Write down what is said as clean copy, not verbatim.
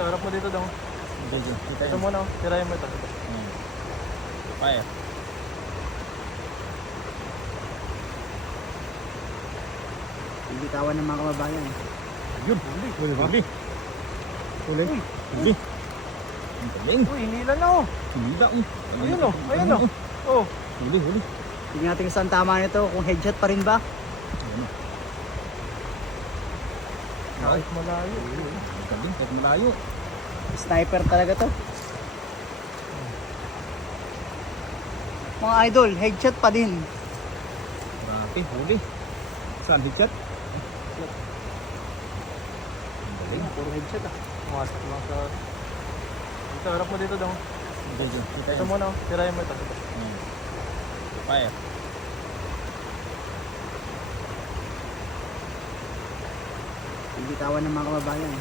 Sa harap mo dito daw. Video. Kita Ito yun. muna, tirahin mo ito. Fire. Bitawan ng mga kababayan. Yun. Huli. Huli. Huli. Huli. Huli. Ang galing. Uy, hinila na oh. Hila. Ayun oh, ayun oh. Oh, Huli. Huli. Tingnan natin kung saan tama nito, kung headshot pa rin ba. kahit malayo. Ang galing. Kahit malayo. Sniper talaga to. Mga idol, headshot pa din. Grabe. Huli. Saan headshot? Ang galing. Puro headshot ah. Pumasok lang sa... Sa harap mo dito daw. Video. Kita Ito yun. muna, tirahin mo ito. Fire. Bitawan ng mga kababayan.